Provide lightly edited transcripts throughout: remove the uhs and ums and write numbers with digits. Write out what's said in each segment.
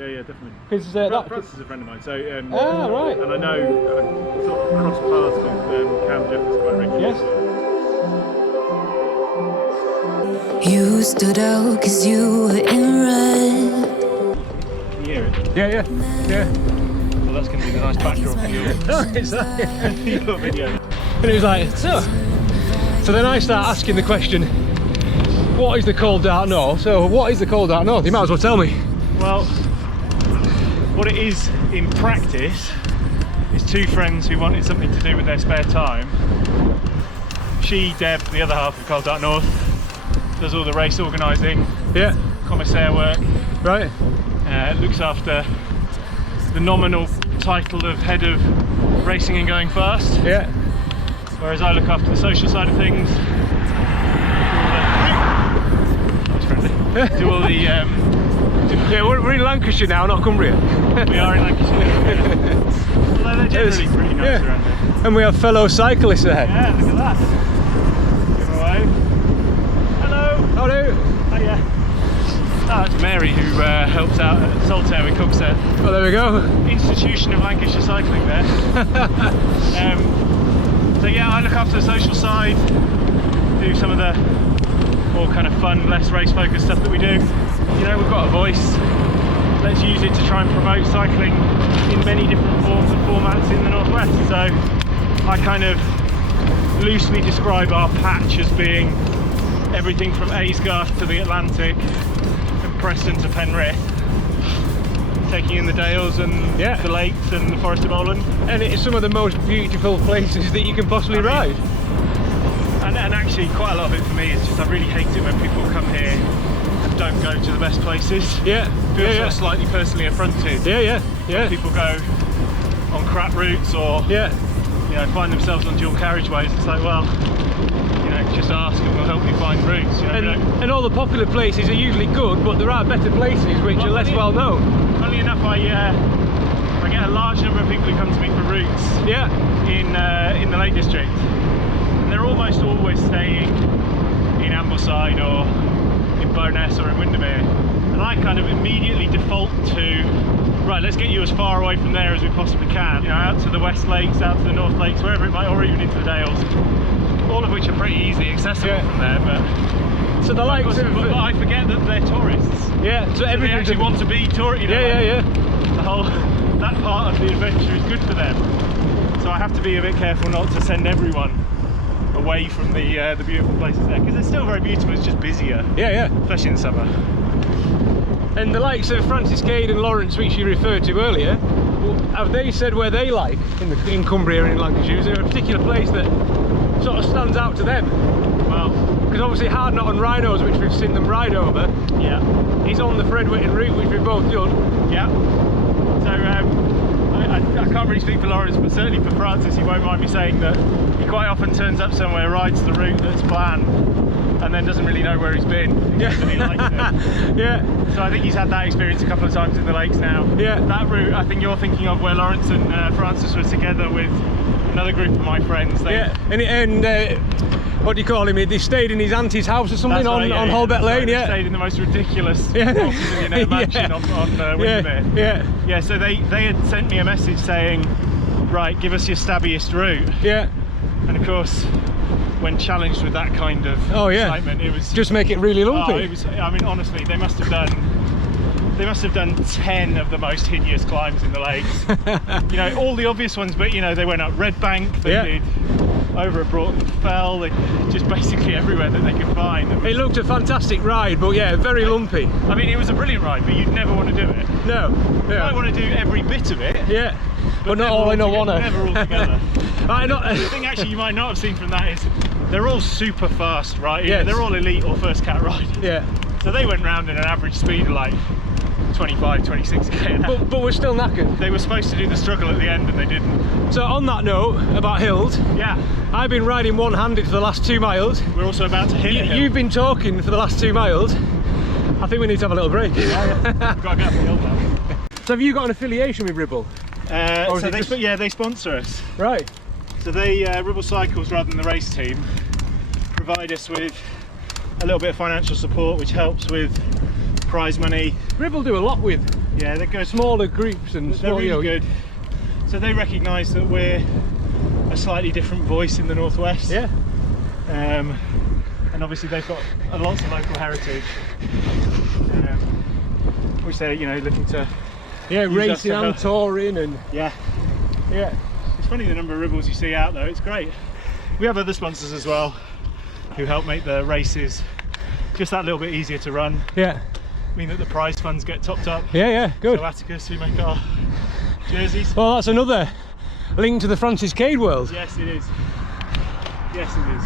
Yeah, definitely. Because Francis is a friend of mine, so right. and I know sort of cross paths with Cam Jeffers quite regularly. Yes. You stood out because you were in red. Can you hear it? Yeah. Well, that's going to be the nice backdrop for your, Oh, is that? your video. And he was like, so then I start asking the question, what is the cold dark north? So what is the cold dark north? You might as well tell me. Well, what it is in practice is two friends who wanted something to do with their spare time. She, Deb, the other half of Cold Dark North, does all the race organising, commissaire work, right? Looks after the nominal title of head of racing and going fast. Yeah. Whereas I look after the social side of things. Do all the Yeah, we're in Lancashire now, not Cumbria. we are in Lancashire. Although they're generally pretty nice around here. And we have fellow cyclists ahead. Yeah, look at that. Give them away. Hello. Hello. Hiya. That's Mary, who helps out at Saltaire with Cookset. Well, there we go. Institution of Lancashire cycling there. So yeah, I look after the social side, do some of the more kind of fun, less race focused stuff that we do. You know, we've got a voice, let's use it to try and promote cycling in many different forms and formats in the Northwest. So I kind of loosely describe our patch as being everything from Aysgarth to the Atlantic and Preston to Penrith, taking in the Dales and the lakes and the Forest of Bowland. And it's some of the most beautiful places that you can possibly ride. And actually quite a lot of it for me is just I really hate it when people come here and don't go to the best places. Yeah. Feel sort of slightly personally affronted. Yeah. People go on crap routes or you know, find themselves on dual carriageways. It's like, well, you know, just ask and we'll help you find routes. You know, and all the popular places are usually good, but there are better places which are less well known. Funnily enough, I get a large number of people who come to me for routes. In the Lake District. They're almost always staying in Ambleside or in Bowness or in Windermere, and I kind of immediately default to, right, let's get you as far away from there as we possibly can, you know, out to the West Lakes, out to the North Lakes, wherever it might, or even into the Dales, all of which are pretty easy accessible from there. But so the likes of, but I forget that they're tourists. So they actually want to be tourists. You know, the whole that part of the adventure is good for them. So I have to be a bit careful not to send everyone away from the beautiful places there, because it's still very beautiful, it's just busier. Especially in the summer. And the likes of Francis Cade and Lawrence, which you referred to earlier, have they said where they like in Cumbria and in Lancashire? Is there a particular place that sort of stands out to them? Well, because obviously Hard Knot and Rhinos, which we've seen them ride over, is on the Fred Whitton route, which we've both done. So I can't really speak for Lawrence, but certainly for Francis, he won't mind me saying that he quite often turns up somewhere, rides the route that's planned, and then doesn't really know where he's been. Because he likes it. So I think he's had that experience a couple of times in the lakes now. That route, I think you're thinking of where Lawrence and Francis were together with another group of my friends. What do you call him? They stayed in his auntie's house or something on Holbeck Lane. They stayed in the most ridiculous multi-millionaire mansion on Windermere. So they had sent me a message saying, right, give us your stabbiest route. And of course, when challenged with that kind of excitement, it was just make it really lumpy. I mean, honestly, they must have done 10 of the most hideous climbs in the lakes. You know, all the obvious ones, but you know, they went up Red Bank, they did over at Broughton Fell, they just basically everywhere that they could find. It looked a fantastic ride, but very lumpy. I mean, it was a brilliant ride, but you'd never want to do it. No. You might want to do every bit of it. But not all in a one. Never all together. The thing actually you might not have seen from that is they're all super fast, right? They're all elite or first cat riders. So they went round in an average speed of like 25, 26k. But we're still knackered. They were supposed to do the struggle at the end and they didn't. So on that note about hills, I've been riding one-handed for the last 2 miles. We're also about to hit a hill. You've been talking for the last 2 miles. I think we need to have a little break. We've got to get up the hill now. So have you got an affiliation with Ribble? They sponsor us. Right. So they, Ribble Cycles rather than the race team, provide us with a little bit of financial support which helps with prize money. Ribble do a lot with Yeah, they're good. Smaller groups and They're small, really good. So they recognise that we're a slightly different voice in the northwest. Yeah. And obviously they've got lots of local heritage, which they're looking to racing and touring and yeah. It's funny the number of Ribbles you see out though. It's great. We have other sponsors as well who help make the races just that little bit easier to run. Yeah. I mean that the prize funds get topped up. Yeah, good. So Attacus, who make our jerseys. Well, that's another link to the Francis Cade world. Yes, it is. Yes, it is.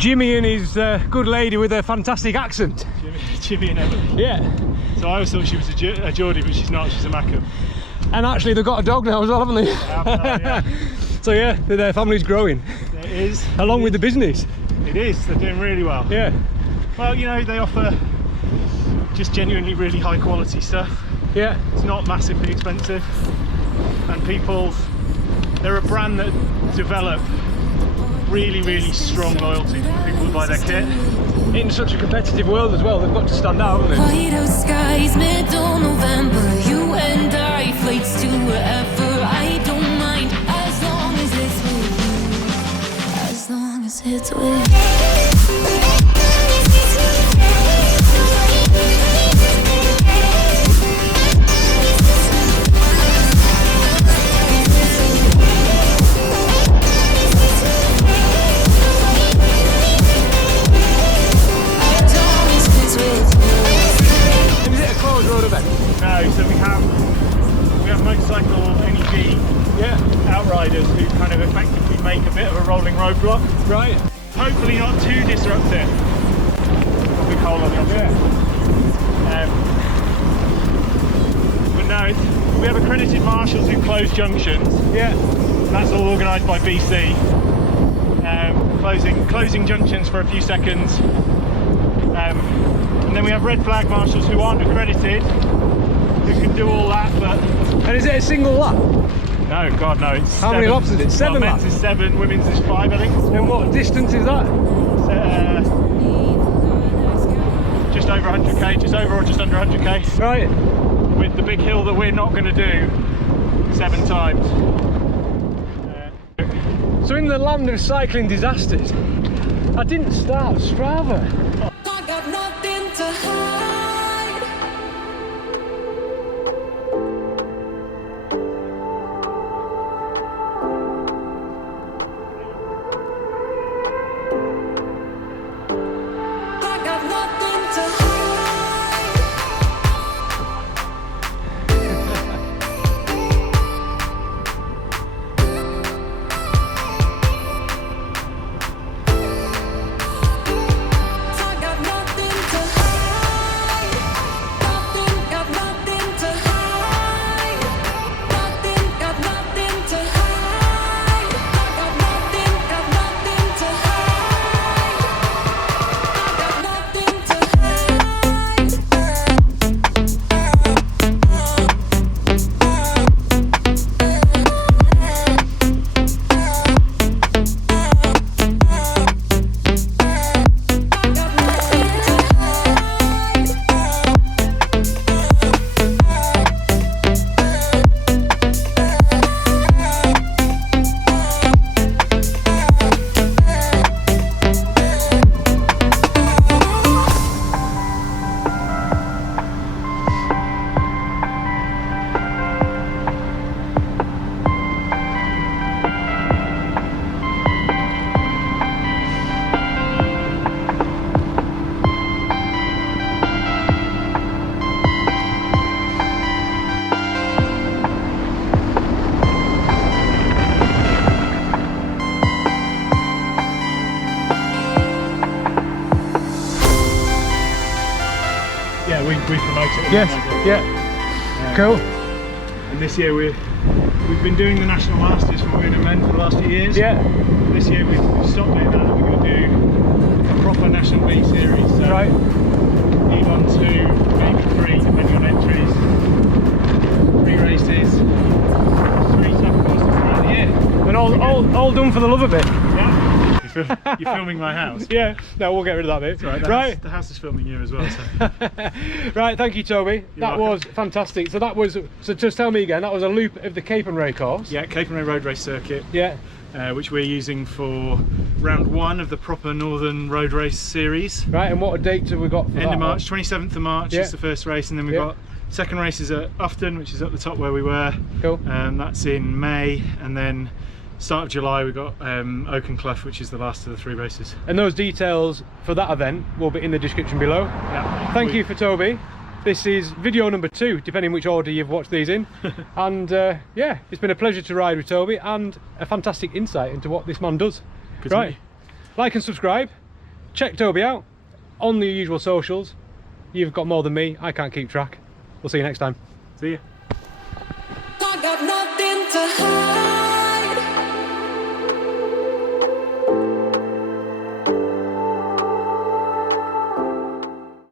Jimmy and his good lady with a fantastic accent. Jimmy and Emily. Yeah. So I always thought she was a Geordie, but she's not. She's a Mackham. And actually, they've got a dog now as well, haven't they? Yeah. So yeah, their family's growing. It is. Along with the business. It is. They're doing really well. Yeah. Well, they offer just genuinely really high quality stuff. Yeah. It's not massively expensive, and they're a brand that develop really strong loyalty from people who buy their kit. In such a competitive world as well, they've got to stand out, haven't they? Whiteout skies, middle November. You and I, flights to wherever. I don't mind as long as it's with you. As long as it's with you. No, so we have motorcycle NED outriders who kind of effectively make a bit of a rolling roadblock. Right. Hopefully not too disruptive. A big hole on the opposite. But no, we have accredited marshals who close junctions. Yeah. That's all organised by BC. Closing junctions for a few seconds. And then we have red flag marshals who aren't accredited, who can do all that, but... And is it a single lap? No, God, no, it's How many laps is it? 7 laps? Men's is 7, women's is 5, I think. And what distance is that? Just over 100k, just over or just under 100k. Right. With the big hill that we're not going to do 7 times. So in the land of cycling disasters, I didn't start Strava. I got nothing to hide. I got nothing to hide. I got nothing to hide. Got nothing to hide. Got nothing to hide. I got nothing to hide. I got nothing to we promote it. Yes. Yeah. Cool. And this year we've been doing the National Masters for women and men for the last few years. Yeah. This year we've stopped doing that. We're going to do a proper National B series. So Right. E1, 2, maybe 3, depending on entries. 3 races, 3 tough courses throughout the year. And all done for the love of it. Yeah. You're filming my house. Yeah, no, we'll get rid of that bit. Right, the house is filming you as well. So. Right, thank you, Toby. That welcome. was fantastic. So just tell me again, that was a loop of the Cape and Ray course. Yeah, Cape and Ray road race circuit. Yeah. Which we're using for round 1 of the proper Northern Road Race series. Right, and what dates have we got for End that of March, 27th of March Yeah. is the first race, and then we've Yeah. got second races at Ufton, which is at the top where we were. Cool. That's in May, and then start of July we've got Oakenclough, which is the last of the 3 races. And those details for that event will be in the description below. Yeah. Thank you for Toby. This is video number 2, depending which order you've watched these in. And yeah, it's been a pleasure to ride with Toby and a fantastic insight into what this man does. Good to meet Right, you. like and subscribe. Check Toby out on the usual socials. You've got more than me, I can't keep track. We'll see you next time. See ya. I got nothing to hide.